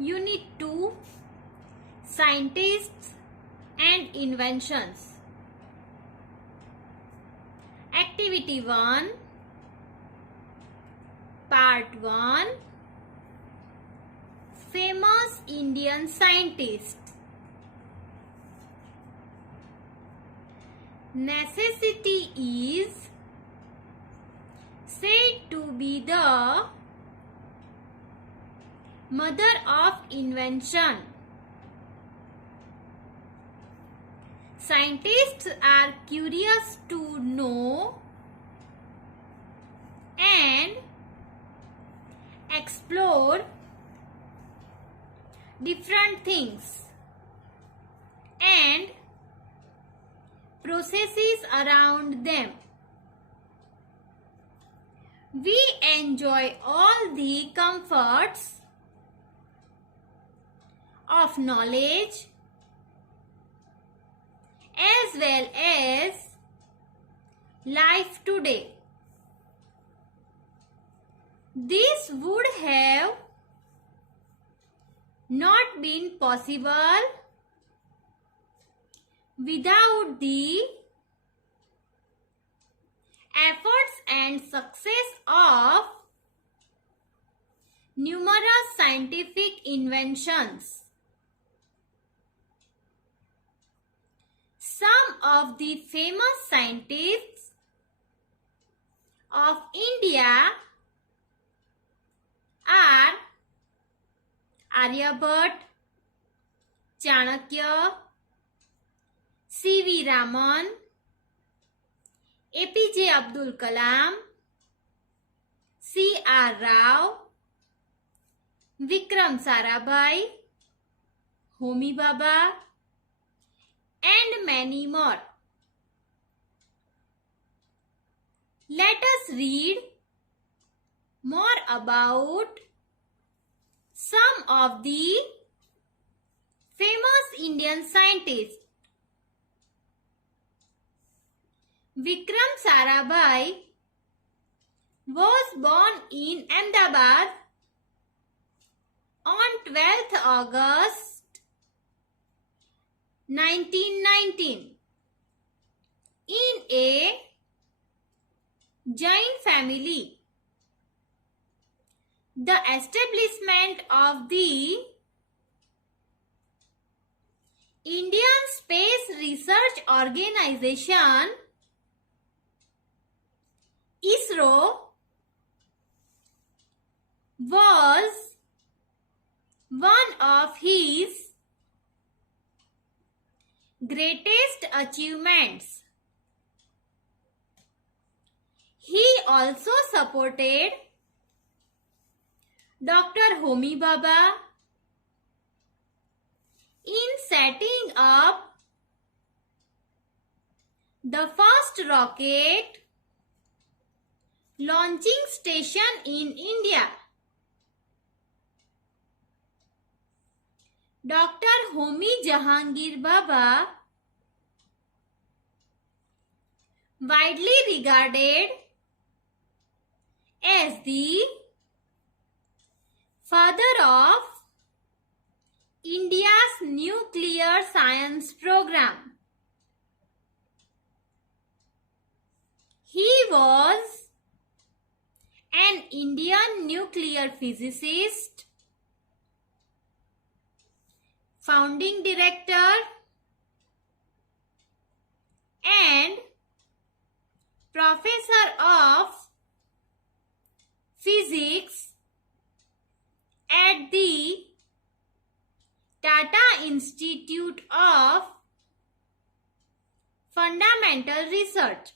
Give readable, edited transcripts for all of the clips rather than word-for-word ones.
Unit 2, Scientists and Inventions. Activity 1, Part 1, Famous Indian Scientists. Necessity is said to be the mother of invention. Scientists are curious to know and explore different things and processes around them. We enjoy all the comforts of knowledge as well as life today. This would have not been possible without the efforts and success of numerous scientific inventions. Some of the famous scientists of India are Aryabhat, Chanakya, C.V. Raman, APJ Abdul Kalam, C.R. Rao, Vikram Sarabhai, Homi Bhabha, and many more. Let us read more about some of the famous Indian scientists. Vikram Sarabhai was born in Ahmedabad on 12th August 1919 in a Jain family. The establishment of the Indian Space Research Organization ISRO was one of his greatest achievements. He also supported Dr. Homi Bhabha in setting up the first rocket launching station in India. Dr. Homi Jahangir Bhabha, widely regarded as the father of India's nuclear science program. He was an Indian nuclear physicist, founding director, and professor of physics at the Tata Institute of Fundamental Research.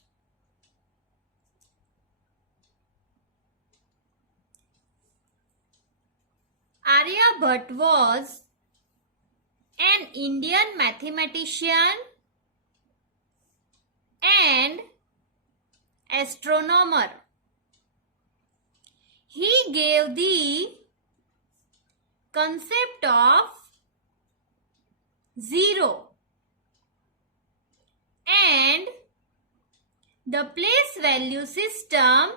Aryabhat was an Indian mathematician and astronomer. He gave the concept of zero and the place value system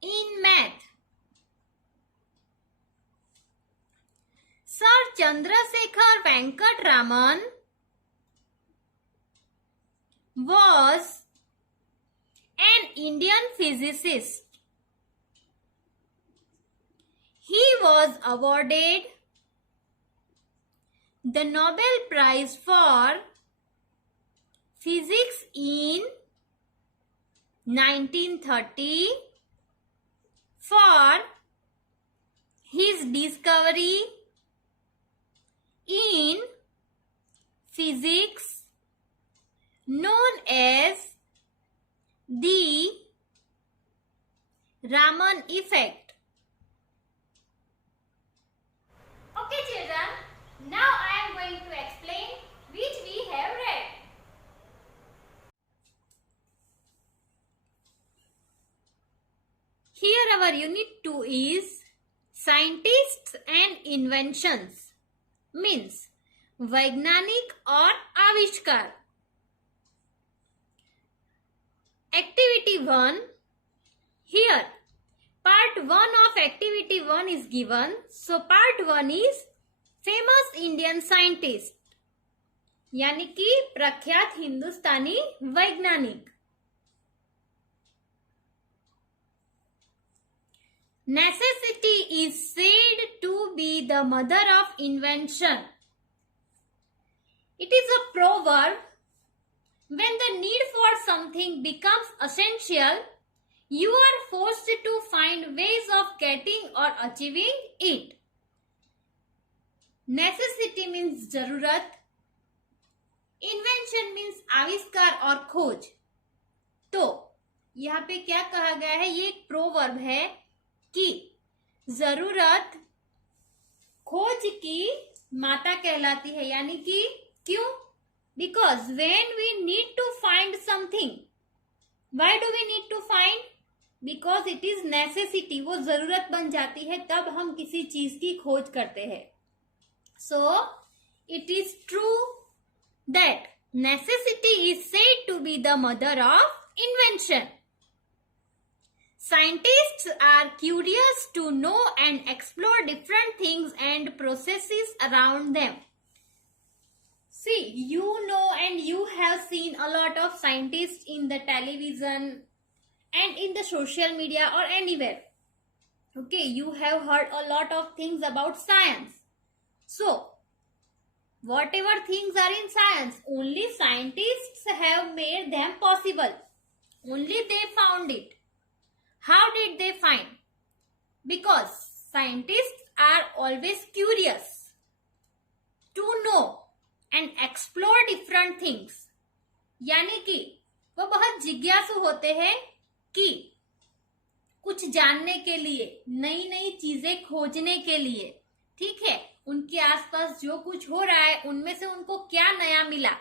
in math. Chandrasekhar Venkat Raman was an Indian physicist. He was awarded the Nobel Prize for Physics in 1930 for his discovery in physics known as the Raman effect. Okay children, now I am going to explain which we have read. Here our unit 2 is Scientists and Inventions, means वैज्ञानिक और आविष्कार. Activity 1. Here part 1 of activity 1 is given. So part 1 is famous Indian scientist, यानी कि प्रख्यात हिंदुस्तानी वैज्ञानिक. Necessity is said to be the mother of invention. It is a proverb. When the need for something becomes essential, you are forced to find ways of getting or achieving it. Necessity means जरूरत. Invention means आविष्कार और खोज. तो यहाँ पे क्या कहा गया है, ये एक प्रोवर्ब है कि जरूरत खोज की माता कहलाती है. यानी कि क्यों? Because when we need to find something, why do we need to find? Because it is necessity. वो जरूरत बन जाती है तब हम किसी चीज की खोज करते हैं. So it is true that necessity is said to be the mother of invention. Scientists are curious to know and explore different things and processes around them. See, you know and you have seen a lot of scientists in the television and in the social media or anywhere. Okay, you have heard a lot of things about science. So, whatever things are in science, only scientists have made them possible. Only they found it. How did they find? Because scientists are always curious to know and explore different things. यानी कि वो बहुत जिज्ञासु होते हैं कि कुछ जानने के लिए, नई नई चीजें खोजने के लिए. ठीक है, उनके आसपास जो कुछ हो रहा है उनमें से उनको क्या नया मिला,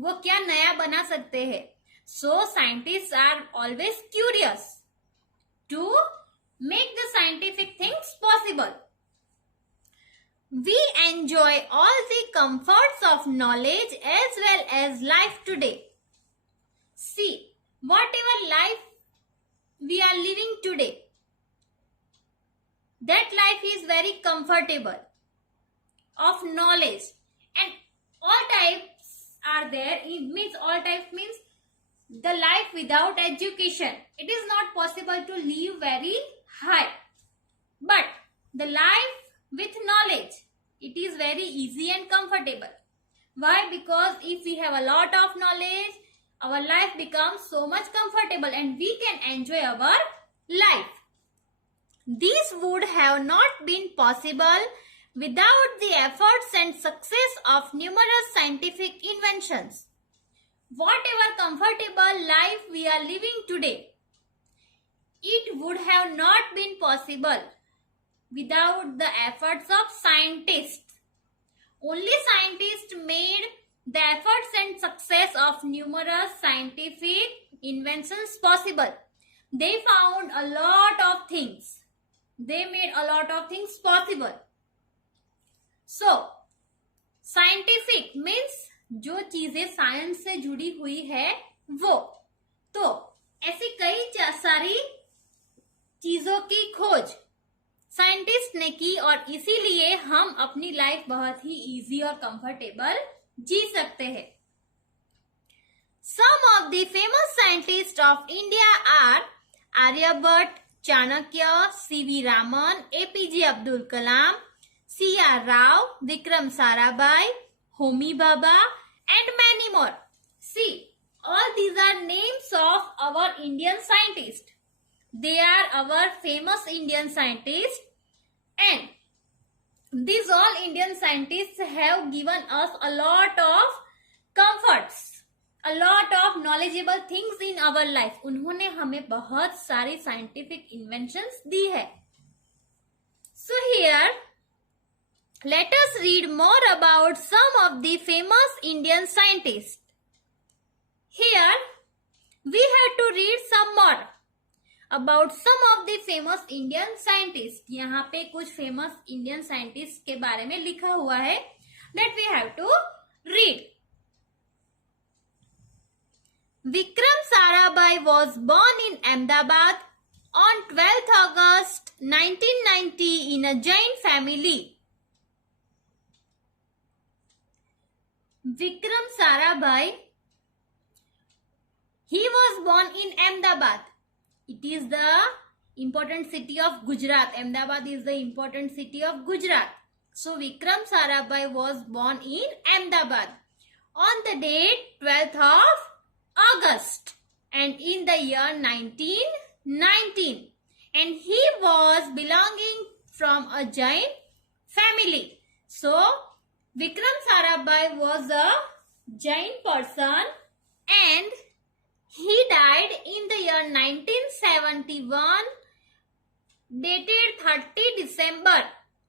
वो क्या नया बना सकते हैं. So scientists are always curious to make the scientific things possible. We enjoy all the comforts of knowledge as well as life today. See, whatever life we are living today, that life is very comfortable, of knowledge, and all types are there. It means all types means the life without education. It is not possible to live very high. But the life with knowledge, it is very easy and comfortable. Why? Because if we have a lot of knowledge, our life becomes so much comfortable and we can enjoy our life. This would have not been possible without the efforts and success of numerous scientific inventions. Whatever comfortable life we are living today, it would have not been possible without the efforts of scientists. Only scientists made the efforts and success of numerous scientific inventions possible. They found a lot of things. They made a lot of things possible. So, scientific means जो चीजें science से जुड़ी हुई है वो. तो ऐसी कई सारी चीजों की खोज साइंटिस्ट ने की और इसीलिए हम अपनी लाइफ बहुत ही इजी और कंफर्टेबल जी सकते हैं. Some of the famous scientists of India are Aryabhat, Chanakya, C.V. Raman, A.P.J. Abdul Kalam, C.R. Rao, Vikram Sarabhai, Homi Bhabha, and many more. See, all these are names of our Indian scientists. They are our famous Indian scientists, and these all Indian scientists have given us a lot of comforts, a lot of knowledgeable things in our life. उन्होंने हमें बहुत सारी scientific inventions दी है. So here, let us read more about some of the famous Indian scientists. Here, we have to read some more about some of the famous Indian scientists. यहाँ पे कुछ famous Indian scientists के बारे में लिखा हुआ है. That we have to read. Vikram Sarabhai was born in Ahmedabad on 12th August 1990 in a Jain family. Vikram Sarabhai, he was born in Ahmedabad. It is the important city of Gujarat. Ahmedabad is the important city of Gujarat. So Vikram Sarabhai was born in Ahmedabad on the date 12th of August and in the year 1919, and he was belonging from a Jain family. So Vikram Sarabhai was a Jain person and he died in the year 1971, dated 30 December,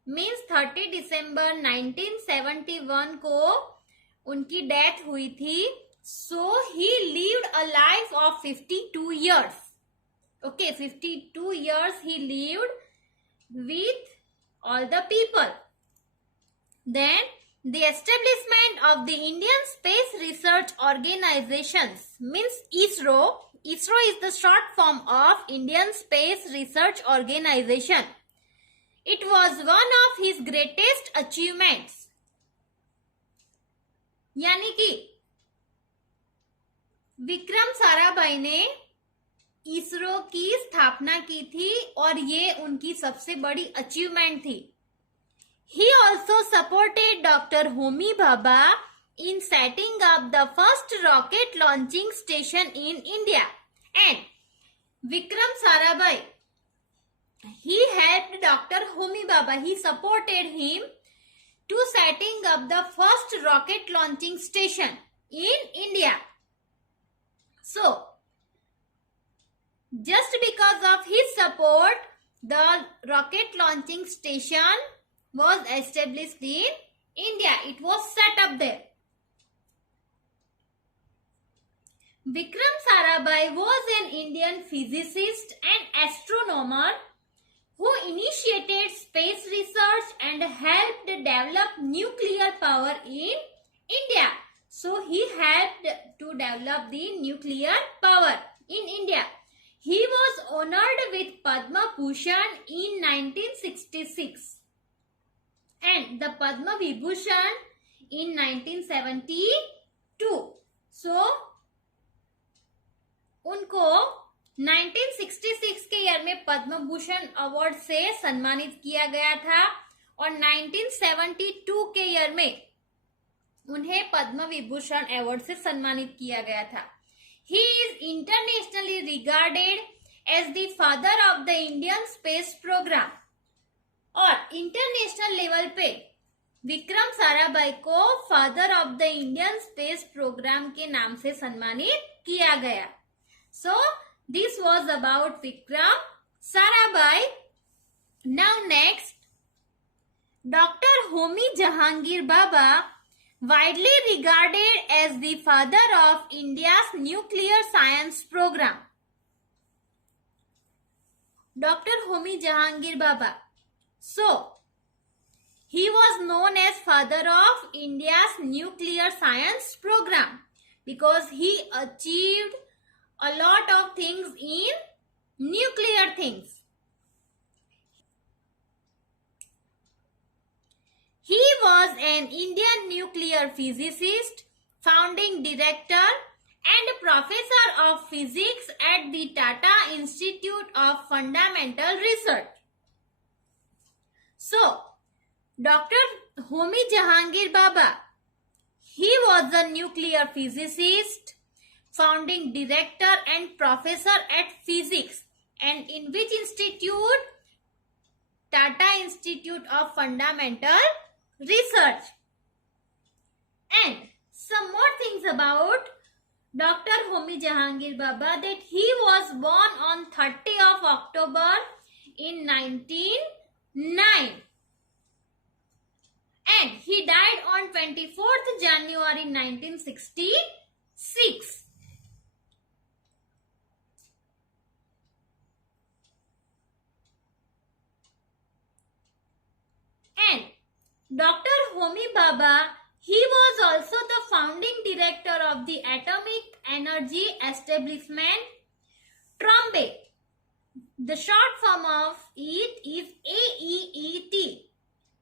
means 30 December 1971 को उनकी death हुई थी. So he lived a life of 52 years. Okay, 52 years he lived with all the people. Then the establishment of the Indian Space Research Organizations, means ISRO. ISRO is the short form of Indian Space Research Organization. It was one of his greatest achievements. यानी कि विक्रम साराभाई ने इसरो की स्थापना की थी और ये उनकी सबसे बड़ी अचीवमेंट थी. He also supported Dr. Homi Bhabha in setting up the first rocket launching station in India. And Vikram Sarabhai, he helped Dr. Homi Bhabha. He supported him to setting up the first rocket launching station in India. So, just because of his support, the rocket launching station was established in India. It was set up there. Vikram Sarabhai was an Indian physicist and astronomer who initiated space research and helped develop nuclear power in India. So he helped to develop the nuclear power in India. He was honored with Padma Bhushan in 1966 and the Padma Vibhushan in 1972. So उनको 1966 के year में Padma Bhushan award से सम्मानित किया गया था और 1972 के ईयर में उन्हें पद्म विभूषण अवार्ड से सम्मानित किया गया था. He is internationally regarded as the father of the Indian space program. और इंटरनेशनल लेवल पे विक्रम साराभाई को father of the Indian space programme के नाम से सम्मानित किया गया. So this was about Vikram Sarabhai. Now next, Dr. Homi Jahangir Bhabha, widely regarded as the father of India's nuclear science program. Dr. Homi Jahangir Bhabha. So, he was known as father of India's nuclear science program because he achieved a lot of things in nuclear things. an Indian nuclear physicist, founding director and professor of physics at the Tata Institute of Fundamental Research. So, Dr. Homi Jahangir Baba, he was a nuclear physicist, founding director and professor at physics, and in which institute? Tata Institute of Fundamental Research. And some more things about Dr. Homi Jahangir Baba, that he was born on 30th of October in 1909 and he died on 24th January 1966. And Dr. Homi Baba, he was also the founding director of the Atomic Energy Establishment, TROMBE. The short form of it is AEET,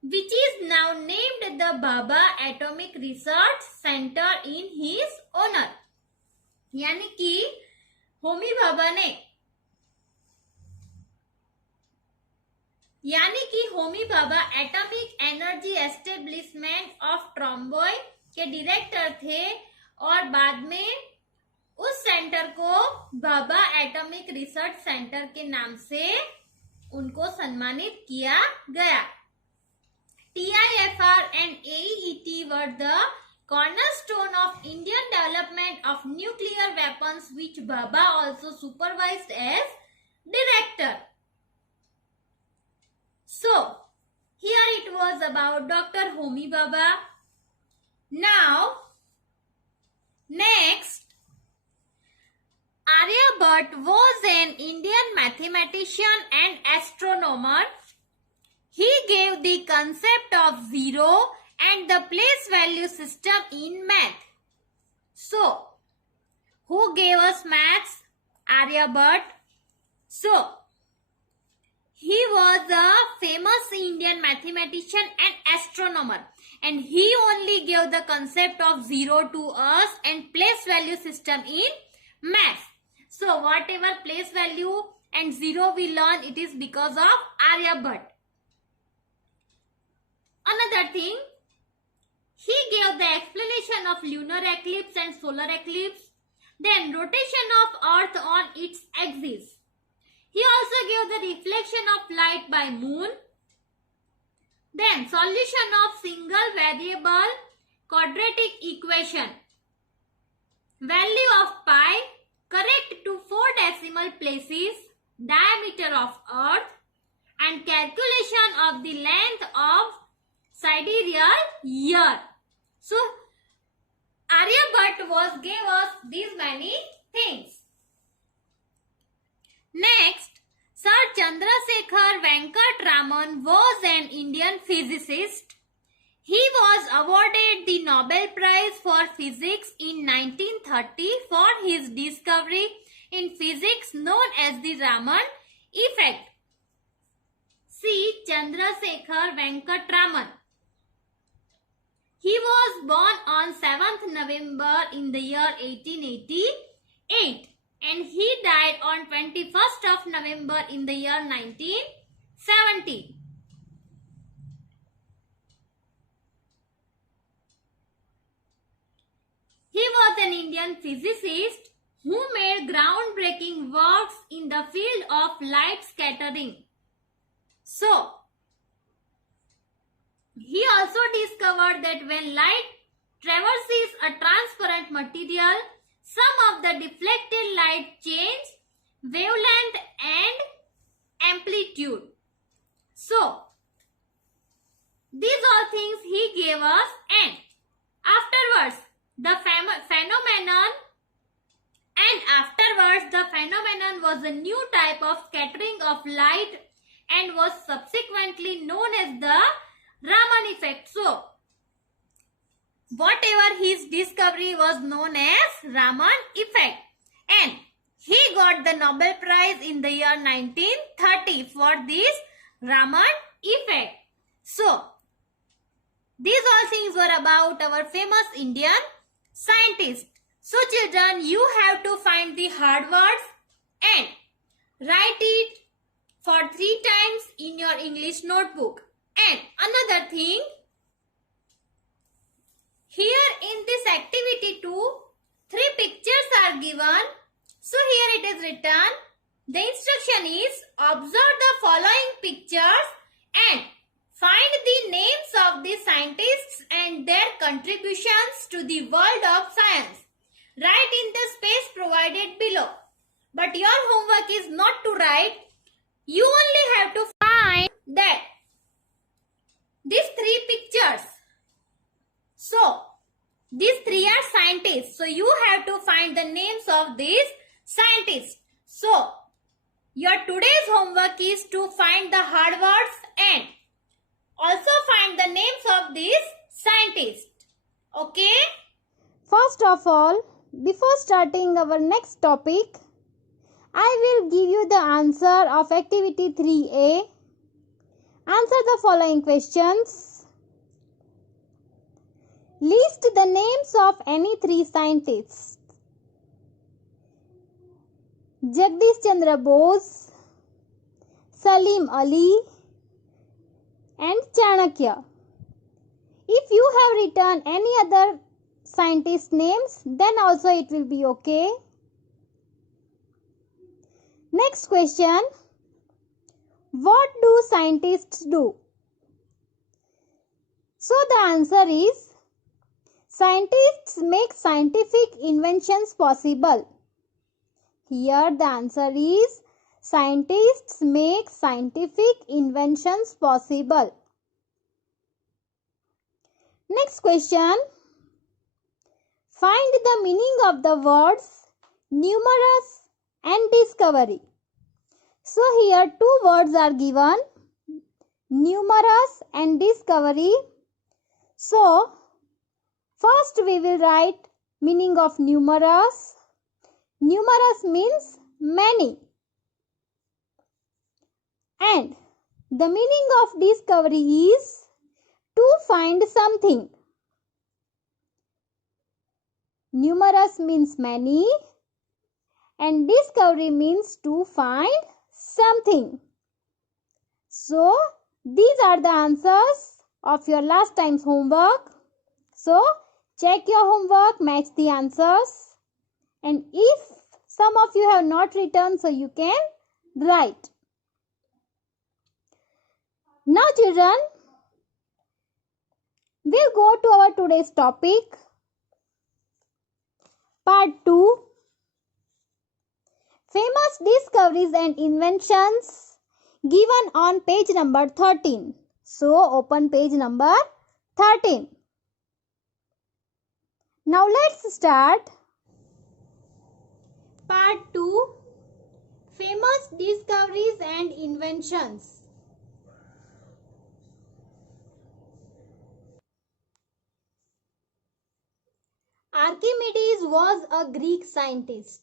which is now named the Baba Atomic Research Center in his honor. यानी कि होमी बाबा ने atomic energy establishment of Trombay के director थे और बाद में उस centre को बाबा एटॉमिक रिसर्च सेंटर के नाम से उनको सम्मानित किया गया. TIFR and AET were the cornerstone of Indian development of nuclear weapons, which Baba also supervised as director. So, here it was about Dr. Homi Baba. Now, next, Aryabhatta was an Indian mathematician and astronomer. He gave the concept of zero and the place value system in math. So, who gave us maths? Aryabhatta. So, he was a famous Indian mathematician and astronomer, and he only gave the concept of zero to us and place value system in math. So, whatever place value and zero we learn, it is because of Aryabhatta. Another thing, he gave the explanation of lunar eclipse and solar eclipse, then rotation of Earth on its axis. He also gave the reflection of light by moon, then solution of single variable quadratic equation, value of pi correct to 4 decimal places, diameter of Earth, and calculation of the length of sidereal year. So, Aryabhatta gave us these many things. Next, Sir Chandrasekhar Venkat Raman was an Indian physicist. He was awarded the Nobel Prize for Physics in 1930 for his discovery in physics known as the Raman effect. C. Chandrasekhar Venkat Raman. He was born on 7th November in the year 1888 and he died on 21st of November in the year 1970. He was an Indian physicist who made groundbreaking works in the field of light scattering. So, he also discovered that when light traverses a transparent material, some of the deflected light change wavelength and amplitude. So, these are things he gave us, and afterwards the phenomenon was a new type of scattering of light and was subsequently known as the Raman effect. So, whatever his discovery was known as Raman effect, and he got the Nobel Prize in the year 1930 for this Raman effect. So, These all things were about our famous Indian scientist. So children, you have to find the hard words and write it for 3 times in your English notebook. And another thing, here in this activity 2, 3 pictures are given. So here it is written, the instruction is observe the following pictures and find the names of the scientists and their contributions to the world of science. Write in the space provided below. But your homework is not to write. You only have to find that these 3 pictures. So, these 3 are scientists. So, you have to find the names of these scientists. So, your today's homework is to find the hard words and also find the names of these scientists. Okay? First of all, before starting our next topic, I will give you the answer of activity 3A. Answer the following questions. List the names of any 3 scientists. Jagdish Chandra Bose, Salim Ali and Chanakya. If you have written any other scientist names, then also it will be okay. Next question. What do scientists do? So the answer is, scientists make scientific inventions possible. Here the answer is, scientists make scientific inventions possible. Next question. Find the meaning of the words numerous and discovery. So here 2 words are given, numerous and discovery. So first we will write meaning of numerous. Numerous means many. And the meaning of discovery is to find something. Numerous means many and discovery means to find something. So these are the answers of your last time's homework. So check your homework, match the answers, and if some of you have not written, so you can write. Now children, we'll go to our today's topic, part 2, famous discoveries and inventions, given on page number 13. So open page number 13. Now let's start. Part 2, famous discoveries and inventions. Archimedes was a Greek scientist.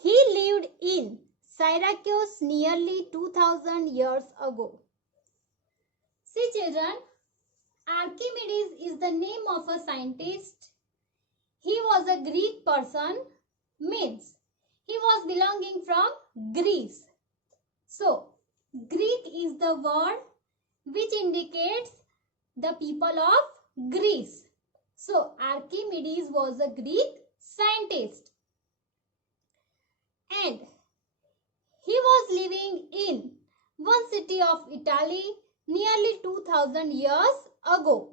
He lived in Syracuse nearly 2000 years ago. See children, Archimedes is the name of a scientist. He was a Greek person, means he was belonging from Greece. So, Greek is the word which indicates the people of Greece. So, Archimedes was a Greek scientist. And he was living in one city of Italy nearly 2000 years ago.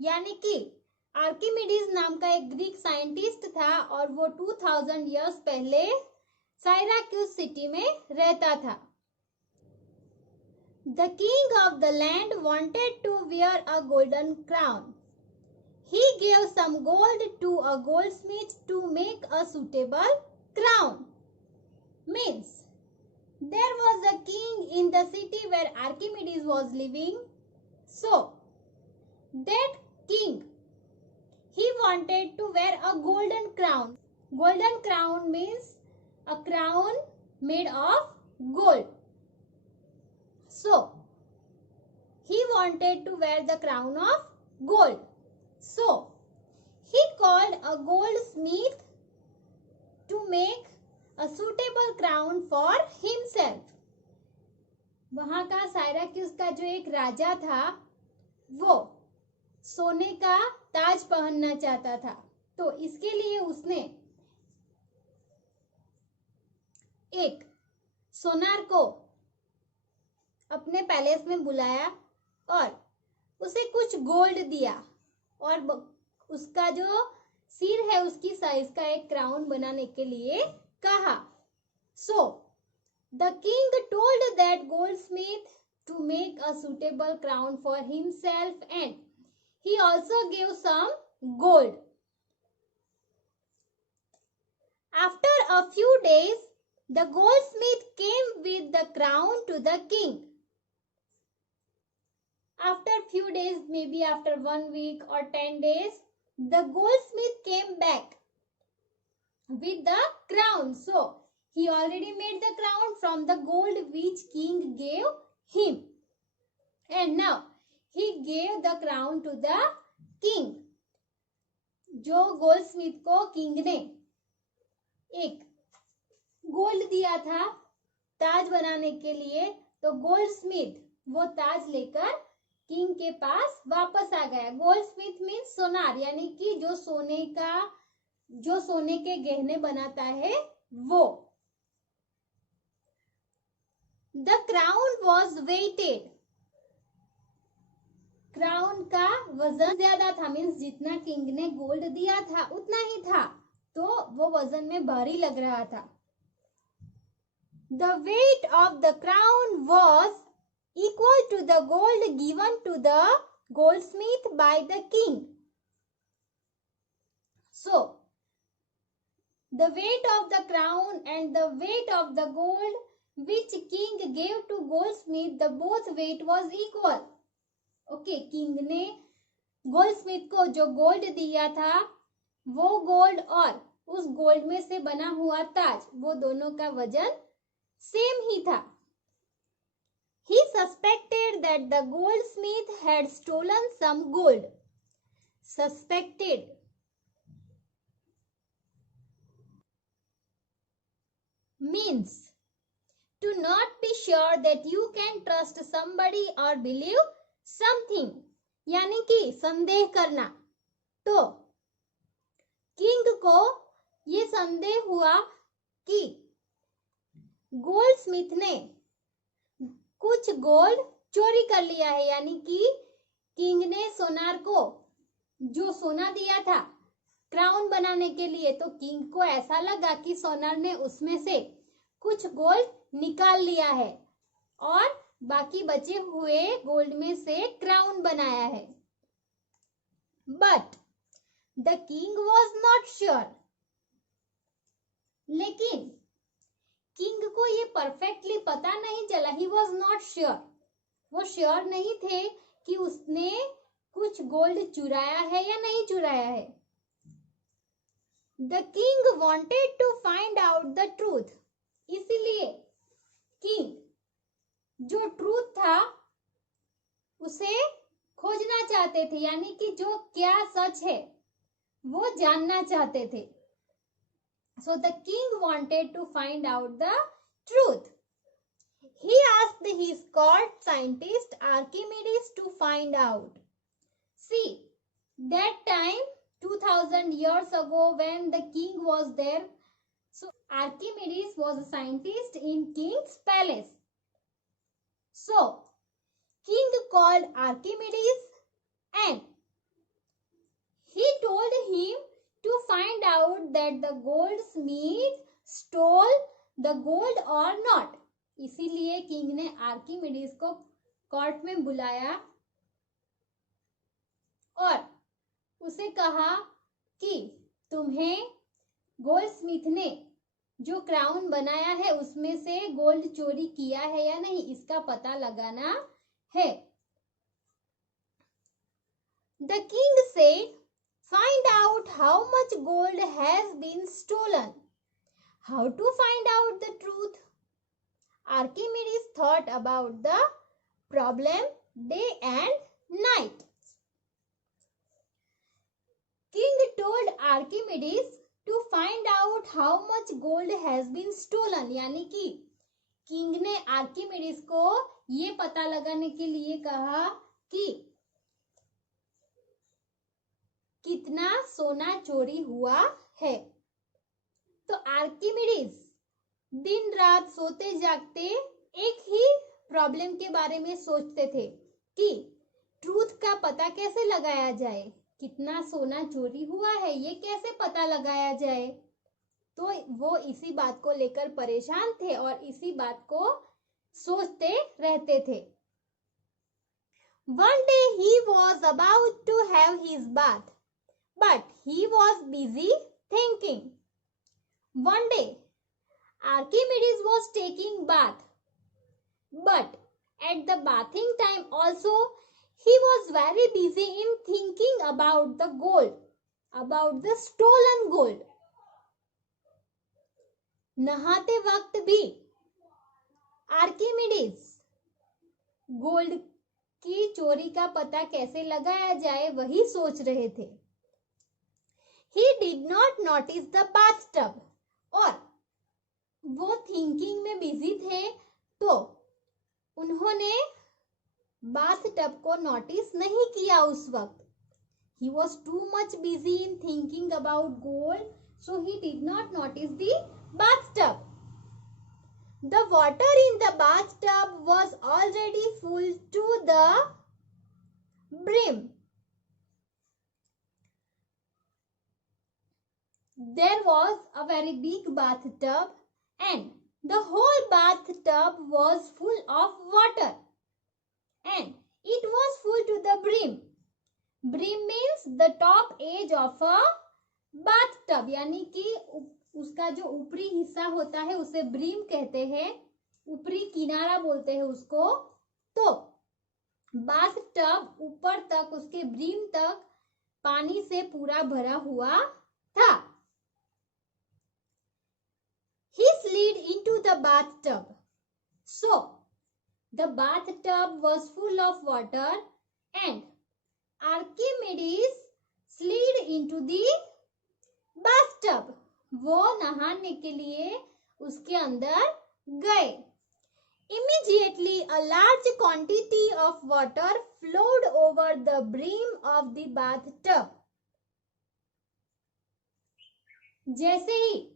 यानी कि Archimedes नाम का एक Greek scientist था और वो 2000 years पहले साइराक्यूज city में रहता था. The king of the land wanted to wear a golden crown. He gave some gold to a goldsmith to make a suitable crown. Means, there was a king in the city where Archimedes was living. So, that king, he wanted to wear a golden crown. Golden crown means a crown made of gold. So, he wanted to wear the crown of gold. So, he called a goldsmith to make a suitable crown for himself. वहां का साइराक्यूस का जो एक राजा था वो सोने का ताज पहनना चाहता था, तो इसके लिए उसने एक सोनार को अपने पैलेस में बुलाया और उसे कुछ गोल्ड दिया और उसका जो सिर है उसकी साइज का एक क्राउन बनाने के लिए कहा. So the king told that goldsmith to make a suitable crown for himself and he also gave some gold. After a few days, the goldsmith came with the crown to the king. After few days, maybe after 1 week or 10 days, the goldsmith came back with the crown. So, he already made the crown from the gold which king gave him. And now, he gave the crown to the king. जो Goldsmith को king ने एक gold दिया था ताज बनाने के लिए, तो गोल्डस्मिथ वो ताज लेकर किंग के पास वापस आ गया. गोल्डस्मिथ मीन्स सोनार, यानी कि जो सोने के गहने बनाता है वो. The crown was weighted. Crown का वजन ज्यादा था, मीन्स जितना किंग ने गोल्ड दिया था उतना ही था, तो वो वजन में भारी लग रहा था. The weight of the crown was equal to the gold given to the goldsmith by the king. So, the weight of the crown and the weight of the gold which king gave to goldsmith, the both weight was equal. Okay, king ने Goldsmith को जो gold दिया था वो gold और उस gold में से बना हुआ ताज, वो दोनों का वजन सेम ही था. He suspected that the goldsmith had stolen some gold. Suspected means to not be sure that you can trust somebody or believe something, यानी कि संदेह करना. तो किंग को ये संदेह हुआ कि गोल्डस्मिथ ने कुछ गोल्ड चोरी कर लिया है, यानी कि किंग ने सोनार को जो सोना दिया था क्राउन बनाने के लिए, तो किंग को ऐसा लगा कि सोनार ने उसमें से कुछ गोल्ड निकाल लिया है और बाकी बचे हुए गोल्ड में से क्राउन बनाया है. But the king was not sure. लेकिन किंग को ये परफेक्टली पता नहीं चला. He was not sure. वो श्योर नहीं थे कि उसने कुछ गोल्ड चुराया है या नहीं चुराया है. The king wanted to find out the truth. इसीलिए किंग जो ट्रूथ था उसे खोजना चाहते थे, यानी कि जो क्या सच है वो जानना चाहते थे. So the king wanted to find out the truth. He asked his court scientist Archimedes to find out. See, that time 2000 years ago when the king was there, so Archimedes was a scientist in king's palace. So, king called Archimedes and he told him to find out that the goldsmith stole the gold or not. इसीलिए king ने Archimedes को court में बुलाया और उसे कहा कि तुम्हें गोल्डस्मिथ ने जो क्राउन बनाया है उसमें से गोल्ड चोरी किया है या नहीं, इसका पता लगाना है. The king said, find out how much gold has been stolen. How to find out the truth? Archimedes thought about the problem day and night. King told Archimedes to find out how much gold has been stolen. यानी कि king ने Archimedes को ये पता लगाने के लिए कहा कि कितना सोना चोरी हुआ है। तो आर्किमिडीज दिन रात सोते जागते एक ही प्रॉब्लम के बारे में सोचते थे कि ट्रूथ का पता कैसे लगाया जाए, कितना सोना चोरी हुआ है ये कैसे पता लगाया जाए। तो वो इसी बात को लेकर परेशान थे और इसी बात को सोचते रहते थे। One day he was about to have his bath, but he was busy thinking. One day Archimedes was taking bath, but at the bathing time also he was very busy in thinking about the gold, about the stolen gold. नहाते वक्त भी Archimedes gold की चोरी का पता कैसे लगाया जाए वही सोच रहे थे। He did not notice the bathtub, और वो थिंकिंग में बिजी थे तो उन्होंने बाथ टब को नोटिस नहीं किया उस वक्त। He was too much busy in thinking about gold, so he did not notice the bathtub. The water in the bathtub was already full to the brim. There was a very big bathtub and the whole bathtub was full of water and it was full to the brim. Brim means the top edge of a bathtub, यानी कि उसका जो ऊपरी हिस्सा होता है उसे brim कहते हैं, ऊपरी किनारा बोलते हैं उसको। तो बाथ टब ऊपर तक उसके ब्रिम तक पानी से पूरा भरा हुआ था। He slid into the bathtub. So the bathtub was full of water and Archimedes slid into the bathtub. वो नहाने के लिए उसके अंदर गए। Immediately a large quantity of water flowed over the brim of the bathtub. जैसे ही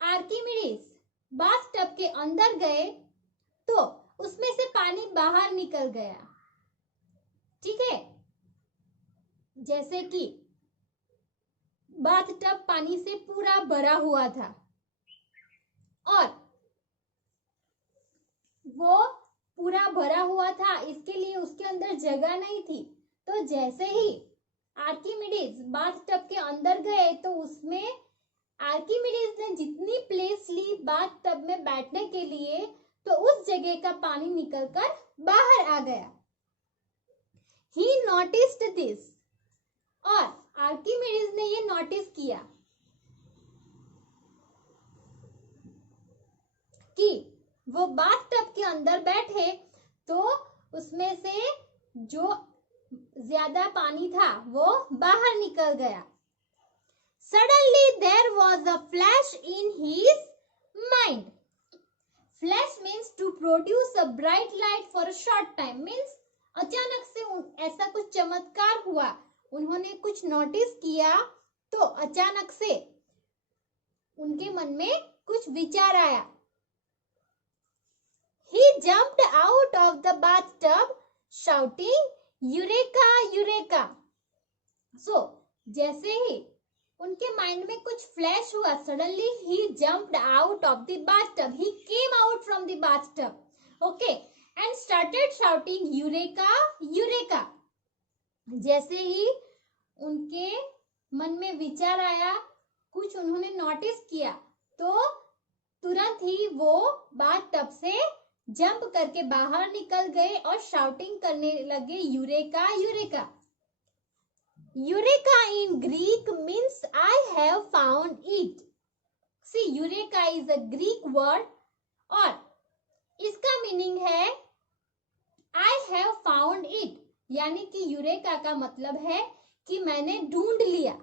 Archimedes bathtub के अंदर गए तो उसमें से पानी बाहर निकल गया। ठीक है, जैसे कि बाथटब पानी से पूरा भरा हुआ था और वो पूरा भरा हुआ था, इसके लिए उसके अंदर जगह नहीं थी। तो जैसे ही आर्किमिडीज बाथटब के अंदर गए तो उसमें आर्किमिडीज ने जितनी प्लेस ली बाथटब में बैठने के लिए तो उस जगह का पानी निकलकर बाहर आ गया। He noticed this, और आर्किमिडीज ने ये नोटिस किया कि वो बाथटब के अंदर बैठे तो उसमें से जो ज्यादा पानी था वो बाहर निकल गया। Suddenly there was a flash in his mind. Flash means to produce a bright light for a short time, means अचानक से ऐसा कुछ चमत्कार हुआ, उन्होंने कुछ नोटिस किया तो अचानक से उनके मन में कुछ विचार आया। He jumped out of the bathtub shouting Eureka, Eureka. So जैसे ही उनके माइंड में कुछ फ्लैश हुआ, suddenly he jumped out of the bathtub. He came out from the bathtub. Okay, and started shouting Eureka, Eureka. जैसे ही उनके मन में विचार आया, कुछ उन्होंने नोटिस किया तो तुरंत ही वो बाथटब से जंप करके बाहर निकल गए और शाउटिंग करने लगे eureka, eureka. Eureka in Greek means I have found it. See, Eureka is a Greek word और इसका मीनिंग है I have found यानी कि यूरेका का मतलब है कि मैंने ढूंढ लिया,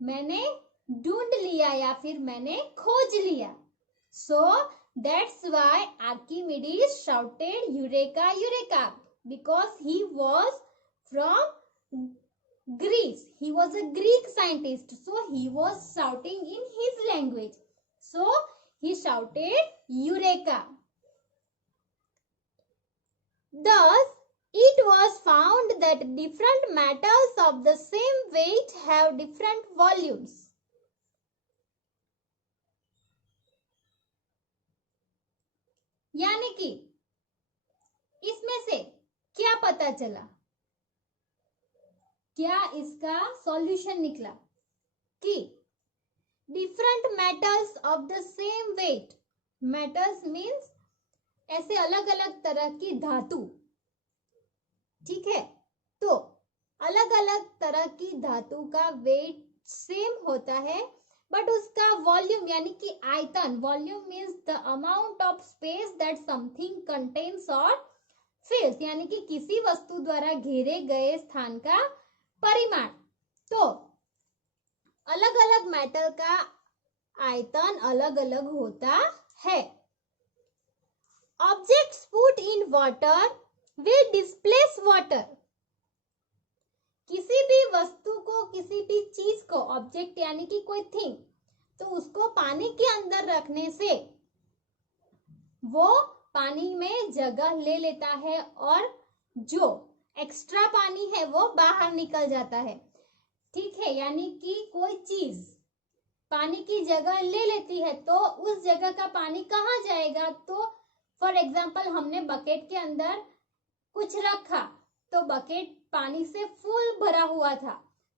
मैंने ढूंढ लिया या फिर मैंने खोज लिया. So that's why Archimedes shouted Eureka, Eureka, because he was from Greece. He was a Greek scientist, so he was shouting in his language. So he shouted Eureka. Thus, it was found that different metals of the same weight have different volumes. यानी कि इसमें से क्या पता चला, क्या इसका solution निकला कि different metals of the same weight, metals means ऐसे अलग अलग तरह की धातु, ठीक है, तो अलग अलग तरह की धातु का वेट सेम होता है, बट उसका वॉल्यूम यानी कि आयतन, volume means the amount of space that something contains और फिल्स, यानी कि किसी वस्तु द्वारा घेरे गए स्थान का परिमाण. तो अलग अलग मेटल का आयतन अलग अलग होता है. Objects put in water will displace water. किसी भी वस्तु को, किसी भी चीज को, ऑब्जेक्ट यानी कि कोई थिंग, तो उसको पानी के अंदर रखने से वो पानी में जगह ले लेता है और जो एक्स्ट्रा पानी है वो बाहर निकल जाता है, ठीक है. यानी कि कोई चीज पानी की जगह ले लेती है तो उस जगह का पानी कहाँ जाएगा. तो फॉर एग्जाम्पल हमने बकेट के अंदर कुछ रखा तो बकेट पानी से फुल भरा हुआ था,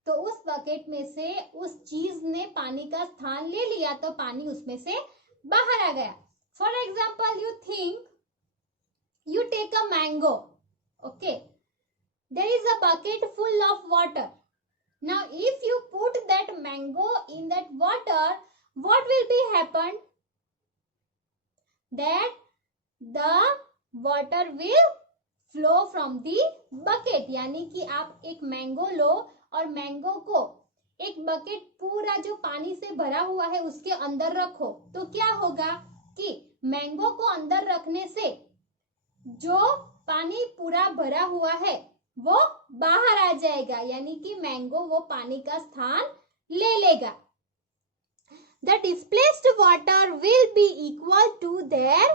तो उस बकेट में से उस चीज ने पानी का स्थान ले लिया तो पानी उसमें से बाहर आ गया. For example you think you take a mango, okay, there is a bucket full of water. Now if you put that mango in that water, what will be happen? That the water will flow from the bucket. यानी कि आप एक mango लो और mango को एक bucket पूरा जो पानी से भरा हुआ है उसके अंदर रखो, तो क्या होगा कि मैंगो को अंदर रखने से जो पानी पूरा भरा हुआ है वो बाहर आ जाएगा, यानी कि मैंगो वो पानी का स्थान ले लेगा. The displaced water will be equal to their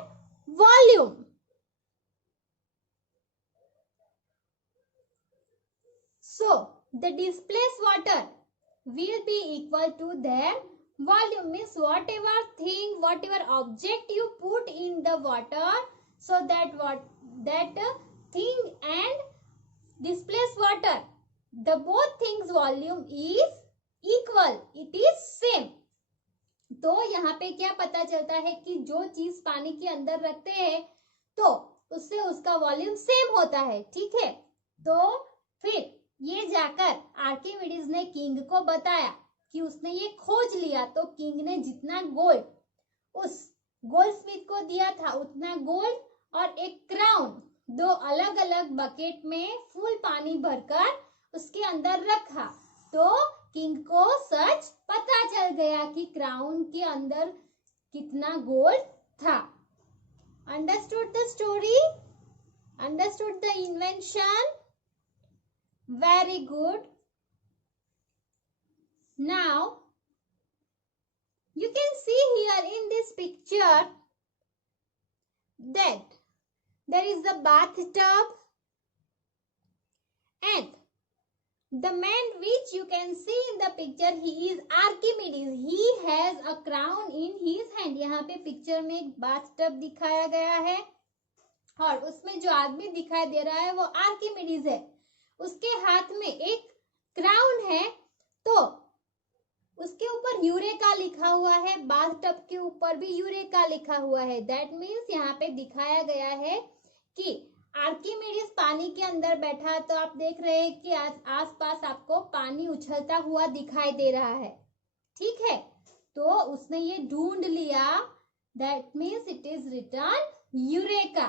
volume. So the displaced water will be equal to their volume, means whatever thing, whatever object you put in the water, so that thing and displaced water, the both things volume is equal, it is same. तो यहाँ पे क्या पता चलता है कि जो चीज पानी के अंदर रखते हैं तो उससे उसका वॉल्यूम सेम होता है, ठीक है. तो फिर ये जाकर आर्किमिडीज ने किंग को बताया कि उसने ये खोज लिया, तो किंग ने जितना गोल्ड उस गोल्ड स्मिथ को दिया था उतना गोल्ड और एक क्राउन, दो अलग अलग बकेट में फुल पानी भरकर उसके अंदर रखा. तो किंग को सच पता चल गया कि क्राउन के अंदर कितना गोल्ड था. Understood the story, understood the invention, very good. Now you can see here in this picture that there is a bathtub and the man which you can see in the picture, he is Archimedes. He has a crown in his hand. यहाँ पे picture में एक bathtub दिखाया गया है और उसमें जो आदमी दिखाई दे रहा है वो आर्किमिडीज है. उसके हाथ में एक क्राउन है, तो उसके ऊपर यूरेका लिखा हुआ है, बाथटब के ऊपर भी यूरेका लिखा हुआ है. दैट मीन्स यहाँ पे दिखाया गया है कि आर्किमिडीज पानी के अंदर बैठा, तो आप देख रहे हैं कि आसपास आपको पानी उछलता हुआ दिखाई दे रहा है, ठीक है. तो उसने ये ढूंढ लिया, that means it is return eureka.